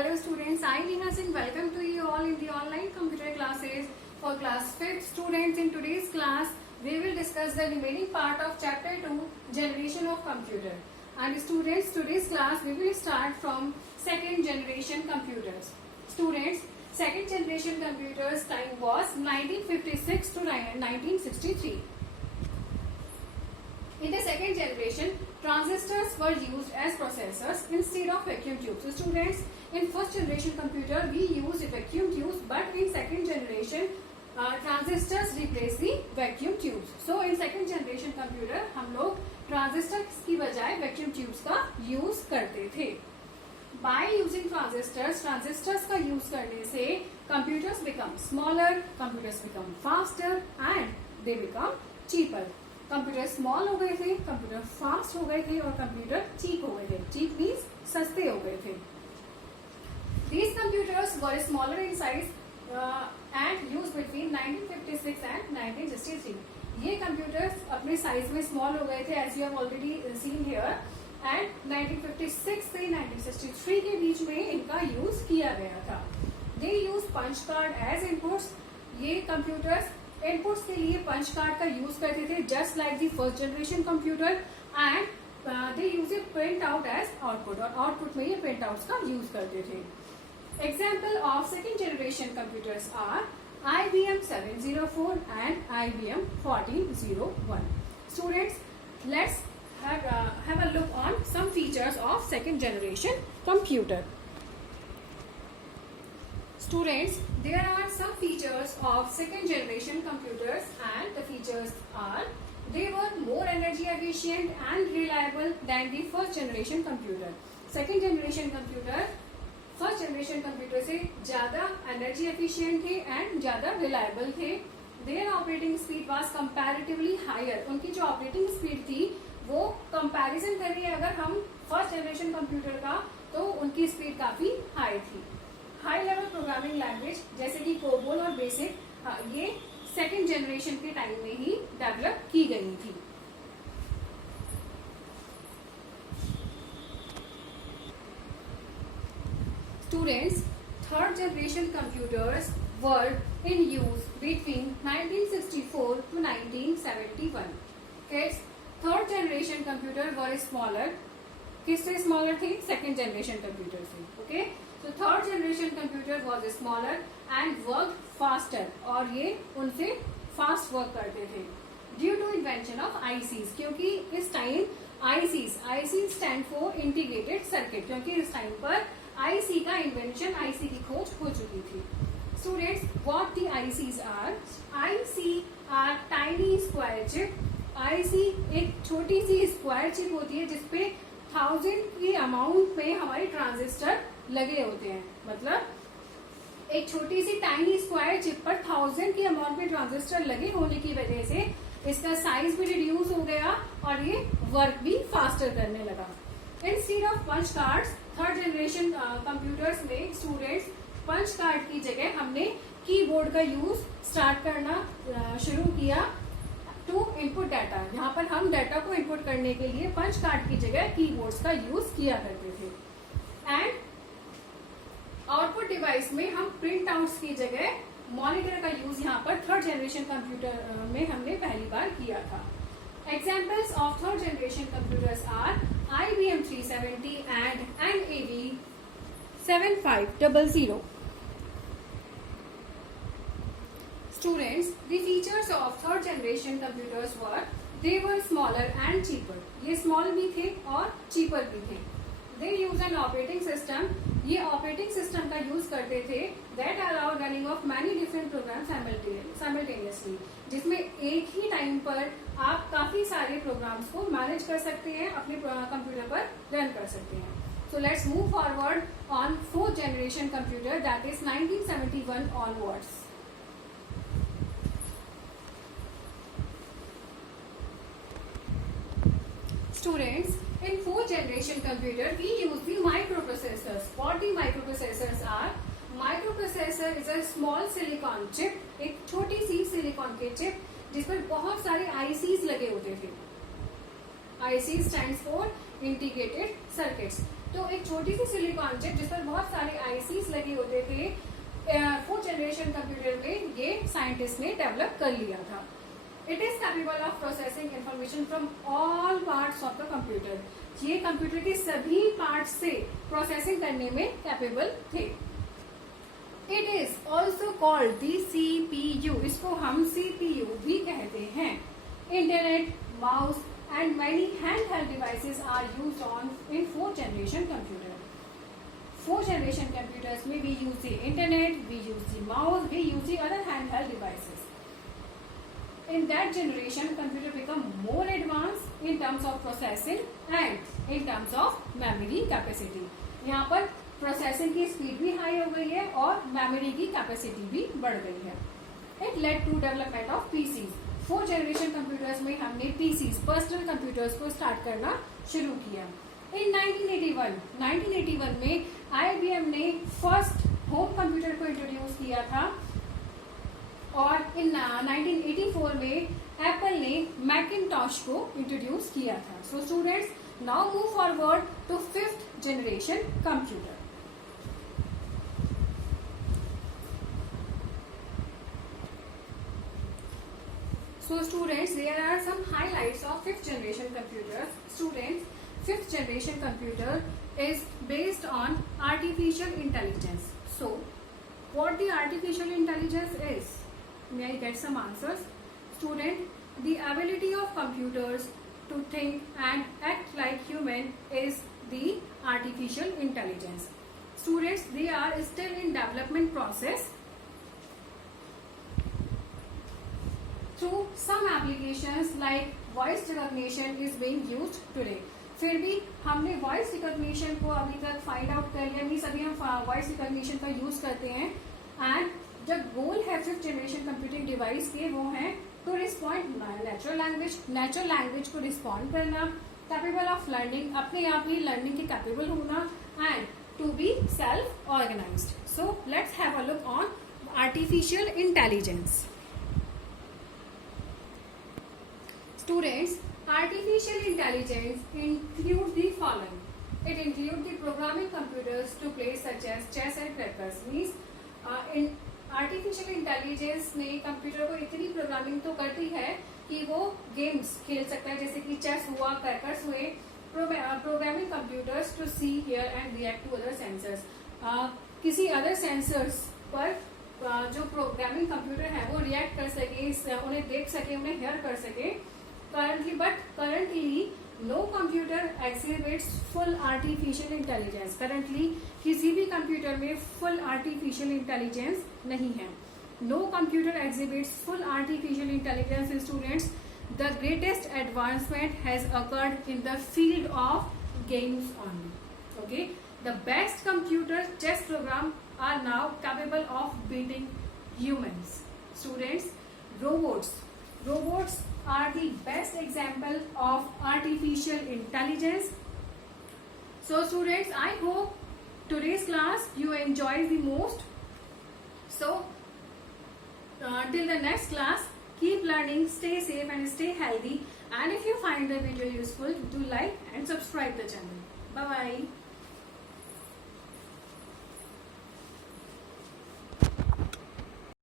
Hello students, I Neha Singh welcome to you all in the online computer classes for class 5th students. In today's class, we will discuss the remaining part of chapter 2, Generation of Computer. And students, today's class we will start from second generation computers. Students, second generation computers time was 1956 to 1963. In the second generation, transistors were used as processors instead of vacuum tubes. So students, in first generation computer we use vacuum tubes, but in second generation transistors replace the vacuum tubes. So in second generation computer हम लोग transistors की बजाय vacuum tubes का use करते थे. By using transistors का use करने से computers become smaller, computers become faster and they become cheaper. Computer small हो गए थे, कंप्यूटर फास्ट हो गए थे और कंप्यूटर चीप हो गए थे. चीप मीन्स सस्ते हो गए थे. These computers were smaller in size and used between 1956 and 1963. ये कंप्यूटर्स अपने साइज में स्मॉल हो गए थे, as you have already seen here, and 1956 से 1963 के बीच में इनका यूज किया गया था. They use punch card as inputs. ये कंप्यूटर्स इनपुट्स के लिए पंच कार्ड का यूज करते थे, just like the first generation computer, and they use it print out as output, और आउटपुट में ये प्रिंट आउट्स का यूज करते थे. Example of second generation computers are IBM 704 and IBM 1401. Students, let's have a look on some features of second generation computer. Students, there are some features of second generation computers, and the features are they were more energy efficient and reliable than the first generation computer. Second generation computer first generation computer से ज़्यादा energy efficient थे and ज़्यादा reliable थे. Their operating speed was comparatively higher. उनकी जो operating speed थी वो comparison करिए अगर हम first generation computer का, तो उनकी speed काफी high थी. हाई लेवल प्रोग्रामिंग लैंग्वेज जैसे कि कोबोल और बेसिक, ये सेकेंड जनरेशन के टाइम में ही डेवलप की गई थी. Students, third generation computers were in use between 1964 to 1971. Kids, third generation computer were smaller. किससे स्मॉलर थी? सेकेंड जनरेशन कंप्यूटर से. ओके, तो third generation computer was smaller and work faster, और ये उनसे फास्ट वर्क करते थे. Due to invention of ICs, क्योंकि इस time IC stand for integrated circuit, क्योंकि इस टाइम पर आईसी का इन्वेंशन, आईसी की खोज हो चुकी थी. Students, what the ICs are? IC are tiny square chip. IC एक छोटी सी स्क्वायर चिप होती है जिसपे 1000 की अमाउंट में हमारे ट्रांजिस्टर लगे होते हैं. मतलब एक छोटी सी टाइनी स्क्वायर चिप पर 1000 की अमाउंट में ट्रांजिस्टर लगे होने की वजह से इसका साइज भी रिड्यूस हो गया और ये वर्क भी फास्टर करने लगा. Instead of punch cards, third generation computers में स्टूडेंट्स पंच कार्ड की जगह हमने कीबोर्ड का यूज स्टार्ट करना शुरू किया टू इनपुट डाटा. यहाँ पर हम डाटा को इनपुट करने के लिए पंच कार्ड की जगह कीबोर्ड्स का यूज किया करते थे. एंड आउटपुट डिवाइस में हम प्रिंट आउट्स की जगह मॉनिटर का यूज यहाँ पर थर्ड जनरेशन कंप्यूटर में हमने पहली बार किया था. Examples of third generation computers are IBM 370 and NAV 7500. Students, the features of third generation computers were they were smaller and cheaper. ये small भी थे और cheaper भी थे. They use an operating system. ये operating system का use करते थे that allowed running of many different programs simultaneously. जिसमें एक ही टाइम पर आप काफी सारे प्रोग्राम्स को मैनेज कर सकते हैं, अपने कंप्यूटर पर रन कर सकते हैं. So let's move forward on fourth generation computer, that is 1971 onwards. Students, in fourth generation computer we use the microprocessors. What the microprocessors are? Microprocessor is a small silicon chip, एक छोटी सी सिलिकॉन के चिप जिस पर बहुत सारे आईसीज लगे होते थे. IC stands for integrated circuits. तो एक छोटी सी सिलिकॉन चिप जिस पर बहुत सारे आईसीस लगे होते थे, फोर्थ जनरेशन कंप्यूटर में ये साइंटिस्ट ने डेवलप कर लिया था। It is capable of processing information from all parts of the computer. ये कंप्यूटर के सभी पार्ट्स से प्रोसेसिंग करने में कैपेबल थे। It is also called the CPU, इसको हम CPU भी कहते हैं। Internet, mouse and many handheld devices are used on in fourth generation computer. Fourth generation computers में we use the internet, we use the mouse, we use the other handheld devices. In that generation, computer become more advanced in terms of processing and in terms of memory capacity. यहाँ पर प्रोसेसिंग की स्पीड भी हाई हो गई है और मेमोरी की कैपेसिटी भी बढ़ गई है। It led to development of PCs. Fourth generation computers में हमने पीसीज, पर्सनल कंप्यूटर्स को स्टार्ट करना शुरू किया। इन 1981 में IBM ने फर्स्ट होम कंप्यूटर को इंट्रोड्यूस किया था और इन 1984 में एप्पल ने मैकिनटॉश को इंट्रोड्यूस किया था। So students, now move forward to fifth generation computer. So students, there are some highlights of fifth generation computers. Students, fifth generation computer is based on artificial intelligence. So, what the artificial intelligence is? May I get some answers? Student, the ability of computers to think and act like human is the artificial intelligence. Students, they are still in development process. Through some applications like voice recognition is being used today. फिर भी हमने voice recognition को अभी तक find out कर लिया, मीन्स अभी हम voice recognition का use करते हैं। एंड जो गोल है फिफ्थ जनरेशन कंप्यूटिंग डिवाइस के वो है टू रिस्पॉन्ड नेचुरल लैंग्वेज को रिस्पॉन्ड करना, कैपेबल ऑफ लर्निंग, अपने आप ही लर्निंग के कैपेबल होना, and to be self organised. So let's have a look on artificial intelligence. Students, artificial intelligence includes the following. It includes the programming computers to play such as chess and crackers. Means in artificial intelligence ने कंप्यूटर को इतनी प्रोग्रामिंग तो करती है कि वो गेम्स खेल सकता है, जैसे कि चेस हुआ, क्रैकर्स हुए। Programming computers to see, hear and react to other sensors. किसी अदर सेंसर्स पर जो प्रोग्रामिंग कंप्यूटर है वो रिएक्ट कर सके, उन्हें देख सके, उन्हें हियर कर सके। Currently, no computer exhibits full artificial intelligence. Currently, किसी भी कंप्यूटर में full artificial intelligence नहीं है। No computer exhibits full artificial intelligence. Students, the greatest advancement has occurred in the field of games only. Okay, the best computer chess program are now capable of beating humans. Students, robots are the best example of artificial intelligence. So students, I hope today's class you enjoy the most. So till the next class, keep learning, stay safe and stay healthy, and if you find the video useful, do like and subscribe the channel. Bye bye.